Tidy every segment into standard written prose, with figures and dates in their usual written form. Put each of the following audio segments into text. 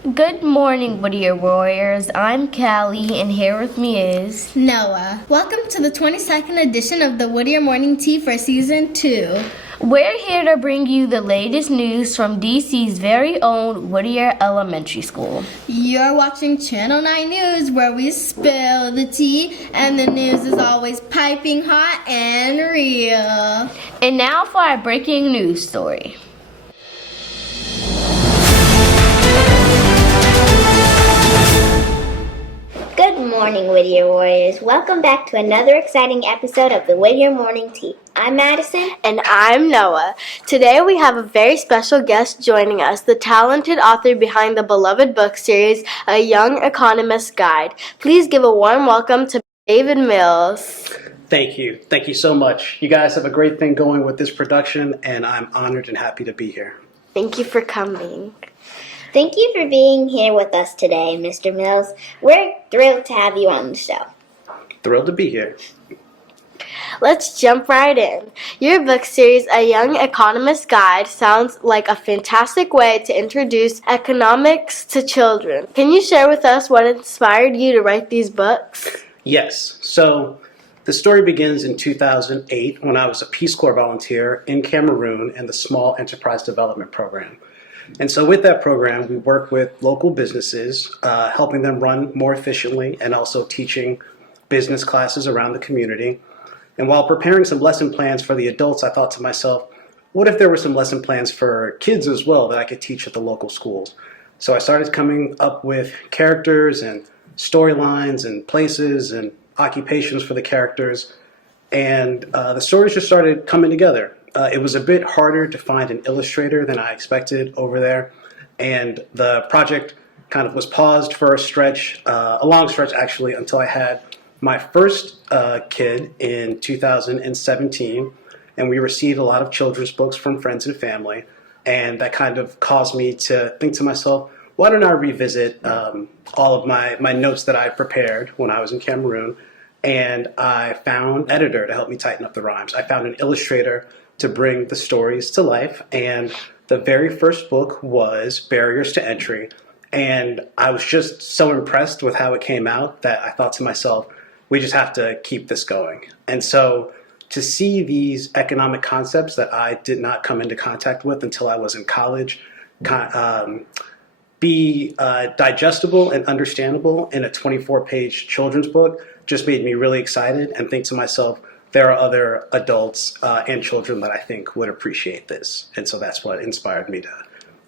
Good morning, Whittier Warriors. I'm Callie, and here with me is Noah. Welcome to the 22nd edition of the Whittier Morning Tea for Season 2. We're here to bring you the latest news from DC's very own Whittier Elementary School. You're watching Channel 9 News, where we spill the tea, and the news is always piping hot and real. And now for our breaking news story. Good morning, Whittier Warriors. Welcome back to another exciting episode of the Whittier Morning Tea. I'm Madison. And I'm Noah. Today we have a very special guest joining us, the talented author behind the beloved book series, A Young Economist Guide. Please give a warm welcome to David Mills. Thank you. Thank you so much. You guys have a great thing going with this production, and I'm honored and happy to be here. Thank you for coming. Thank you for being here with us today, Mr. Mills. We're thrilled to have you on the show. Thrilled to be here. Let's jump right in. Your book series, A Young Economist Guide, sounds like a fantastic way to introduce economics to children. Can you share with us what inspired you to write these books? Yes. So the story begins in 2008 when I was a Peace Corps volunteer in Cameroon in the Small Enterprise Development Program. And so with that program, we work with local businesses, helping them run more efficiently and also teaching business classes around the community. And while preparing some lesson plans for the adults, I thought to myself, what if there were some lesson plans for kids as well that I could teach at the local schools? So I started coming up with characters and storylines and places and occupations for the characters. And the stories just started coming together. It was a bit harder to find an illustrator than I expected over there, and the project kind of was paused for a long stretch actually, until I had my first kid in 2017, and we received a lot of children's books from friends and family, and that kind of caused me to think to myself, why don't I revisit all of my notes that I prepared when I was in Cameroon, and I found an editor to help me tighten up the rhymes. I found an illustrator to bring the stories to life, and the very first book was Barriers to Entry, and I was just so impressed with how it came out that I thought to myself, we just have to keep this going. And so to see these economic concepts that I did not come into contact with until I was in college be digestible and understandable in a 24-page children's book just made me really excited and think to myself, there are other adults and children that I think would appreciate this. And so that's what inspired me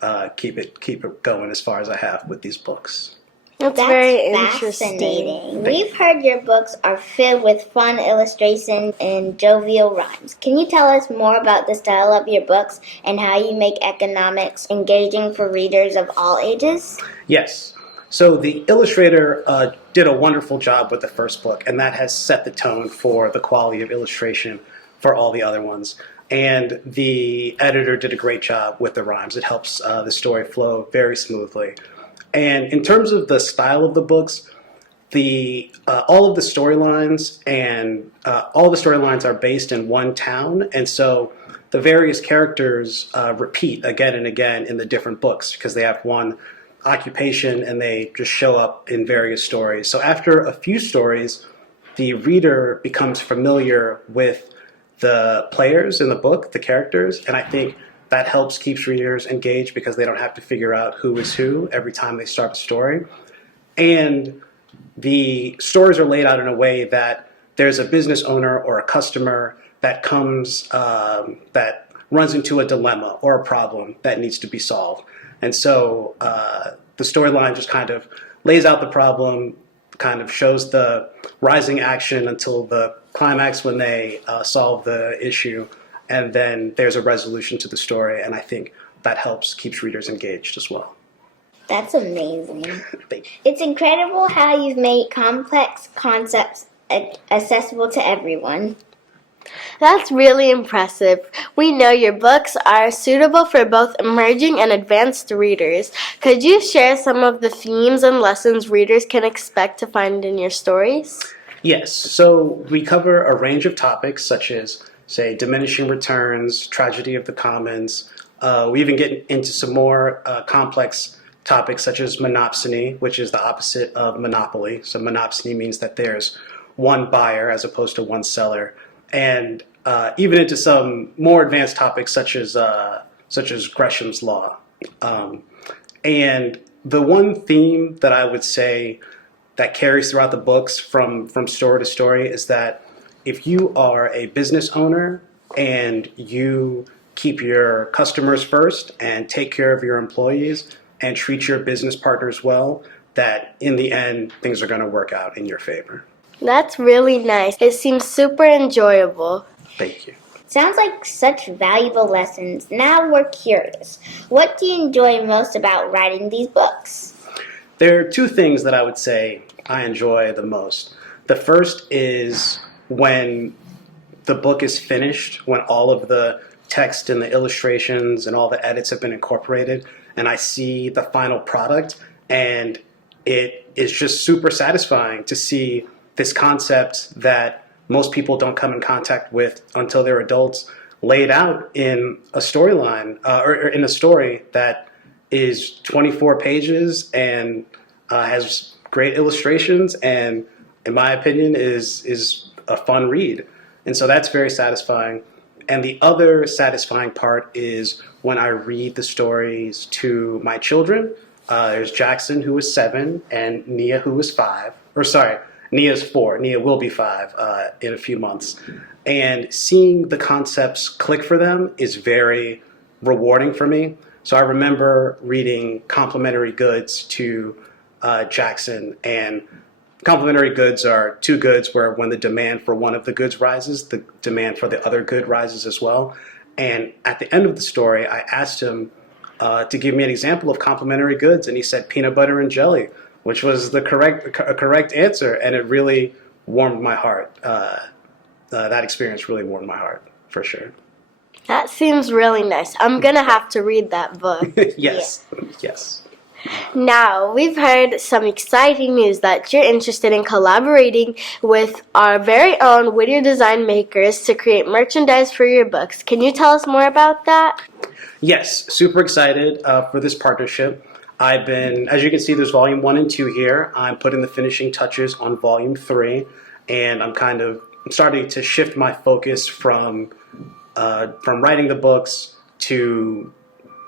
to keep it going as far as I have with these books. That's very interesting. Fascinating. We've heard your books are filled with fun illustrations and jovial rhymes. Can you tell us more about the style of your books and how you make economics engaging for readers of all ages? Yes. So the illustrator did a wonderful job with the first book, and that has set the tone for the quality of illustration for all the other ones. And the editor did a great job with the rhymes. It helps the story flow very smoothly. And in terms of the style of the books, all of the storylines are based in one town, and so the various characters repeat again and again in the different books because they have one occupation and they just show up in various stories. So after a few stories, the reader becomes familiar with the players in the book, the characters, and I think that helps keeps readers engaged because they don't have to figure out who is who every time they start a story. And the stories are laid out in a way that there's a business owner or a customer that comes, that runs into a dilemma or a problem that needs to be solved. And so the storyline just kind of lays out the problem, kind of shows the rising action until the climax when they solve the issue, and then there's a resolution to the story, and I think that helps keeps readers engaged as well. That's amazing. It's incredible how you've made complex concepts accessible to everyone. That's really impressive. We know your books are suitable for both emerging and advanced readers. Could you share some of the themes and lessons readers can expect to find in your stories? Yes, so we cover a range of topics such as, say, diminishing returns, tragedy of the commons. We even get into some more complex topics such as monopsony, which is the opposite of monopoly. So monopsony means that there's one buyer as opposed to one seller, and even into some more advanced topics such as Gresham's law. And the one theme that I would say that carries throughout the books from story to story is that if you are a business owner and you keep your customers first and take care of your employees and treat your business partners well, that in the end, things are going to work out in your favor. That's really nice. It seems super enjoyable. Thank you. Sounds like such valuable lessons. Now we're curious. What do you enjoy most about writing these books? There are two things that I would say I enjoy the most. The first is when the book is finished, when all of the text and the illustrations and all the edits have been incorporated, and I see the final product, and it is just super satisfying to see this concept that most people don't come in contact with until they're adults laid out in a storyline or in a story that is 24 pages and has great illustrations and, in my opinion, is a fun read. And so that's very satisfying. And the other satisfying part is when I read the stories to my children. There's Jackson, who is 7, and Nia, who is 5. Or sorry, Nia's 4. Nia will be 5 in a few months. And seeing the concepts click for them is very rewarding for me. So I remember reading Complementary Goods to Jackson, and complementary goods are two goods where when the demand for one of the goods rises, the demand for the other good rises as well. And at the end of the story, I asked him to give me an example of complementary goods, and he said peanut butter and jelly, which was the correct answer, and it really warmed my heart. That experience really warmed my heart, for sure. That seems really nice. I'm going to have to read that book. Yes, yes. Now, we've heard some exciting news that you're interested in collaborating with our very own Whittier design makers to create merchandise for your books. Can you tell us more about that? Yes, super excited for this partnership. As you can see, there's volume 1 and 2 here. I'm putting the finishing touches on volume 3, and I'm starting to shift my focus from writing the books to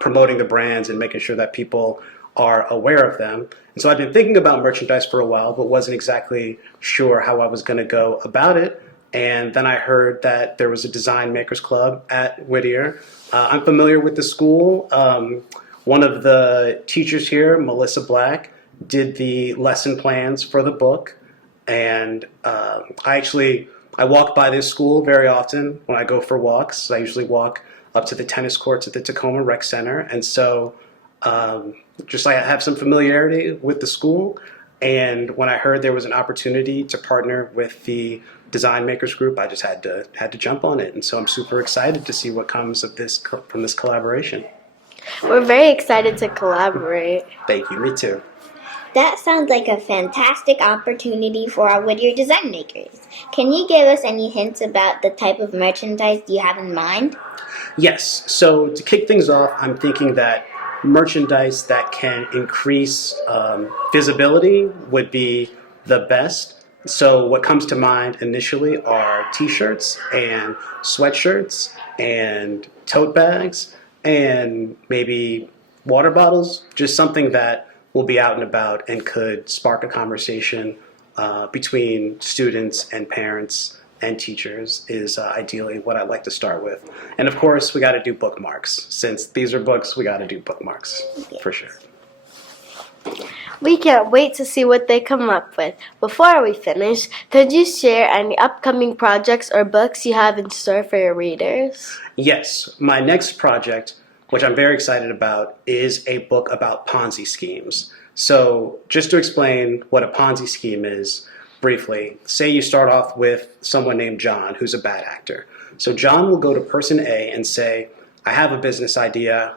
promoting the brands and making sure that people are aware of them. And so I've been thinking about merchandise for a while, but wasn't exactly sure how I was going to go about it. And then I heard that there was a design makers club at Whittier. I'm familiar with the school. One of the teachers here, Melissa Black, did the lesson plans for the book. And I walk by this school very often when I go for walks. I usually walk up to the tennis courts at the Tacoma Rec Center. And so I have some familiarity with the school. And when I heard there was an opportunity to partner with the Design Makers Group, I just had to jump on it. And so I'm super excited to see what comes of from this collaboration. We're very excited to collaborate. Thank you. Me too. That sounds like a fantastic opportunity for our Whittier design makers. Can you give us any hints about the type of merchandise you have in mind? Yes. So to kick things off, I'm thinking that merchandise that can increase visibility would be the best. So what comes to mind initially are t-shirts and sweatshirts and tote bags and maybe water bottles, just something that will be out and about and could spark a conversation between students and parents and teachers is ideally what I'd like to start with. And of course, we got to do bookmarks. Since these are books, we got to do bookmarks for sure. We can't wait to see what they come up with. Before we finish, could you share any upcoming projects or books you have in store for your readers? Yes, my next project, which I'm very excited about, is a book about Ponzi schemes. So just to explain what a Ponzi scheme is briefly, say you start off with someone named John who's a bad actor. So John will go to person A and say, I have a business idea,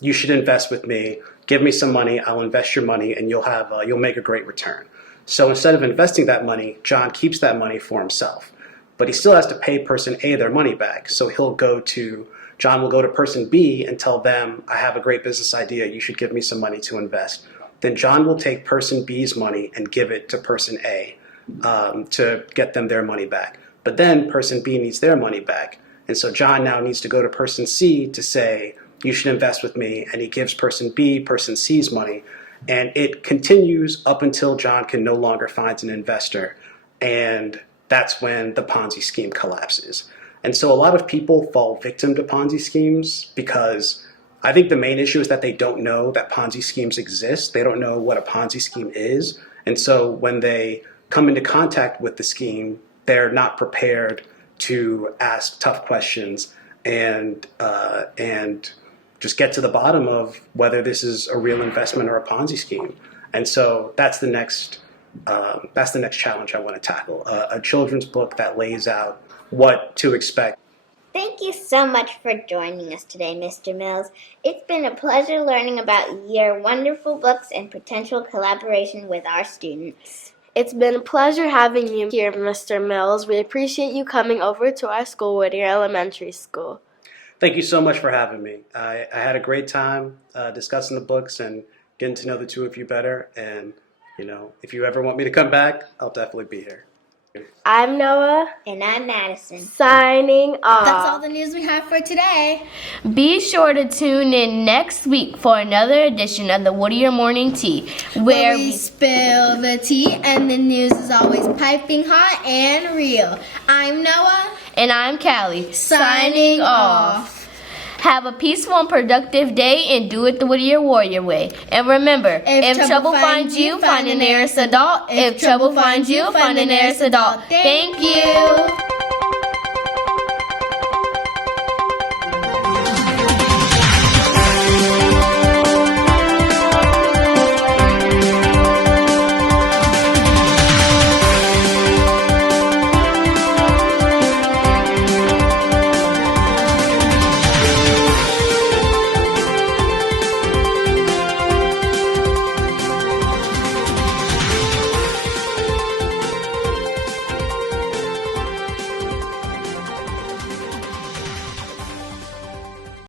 you should invest with me, give me some money, I'll invest your money, and you'll make a great return. So instead of investing that money, John keeps that money for himself. But he still has to pay person A their money back. So he'll go to John will go to person B and tell them, I have a great business idea. You should give me some money to invest. Then John will take person B's money and give it to person A to get them their money back. But then person B needs their money back. And so John now needs to go to person C to say, you should invest with me. And he gives person B, person C's money. And it continues up until John can no longer find an investor. And that's when the Ponzi scheme collapses. And so a lot of people fall victim to Ponzi schemes because I think the main issue is that they don't know that Ponzi schemes exist. They don't know what a Ponzi scheme is. And so when they come into contact with the scheme, they're not prepared to ask tough questions and just get to the bottom of whether this is a real investment or a Ponzi scheme. And so that's the next challenge I want to tackle, a children's book that lays out what to expect. Thank you so much for joining us today, Mr. Mills. It's been a pleasure learning about your wonderful books and potential collaboration with our students. It's been a pleasure having you here, Mr. Mills. We appreciate you coming over to our school, Whittier Elementary School. Thank you so much for having me. I had a great time discussing the books and getting to know the two of you better. And, if you ever want me to come back, I'll definitely be here. I'm Noah. And I'm Madison. Signing off. That's all the news we have for today. Be sure to tune in next week for another edition of the Whittier Morning Tea, Where we spill the tea and the news is always piping hot and real. I'm Noah. And I'm Callie, Signing off. Have a peaceful and productive day and do it the Whittier Warrior way. And remember, if trouble finds you, find the nearest adult. If trouble finds you, find the nearest adult. Thank you.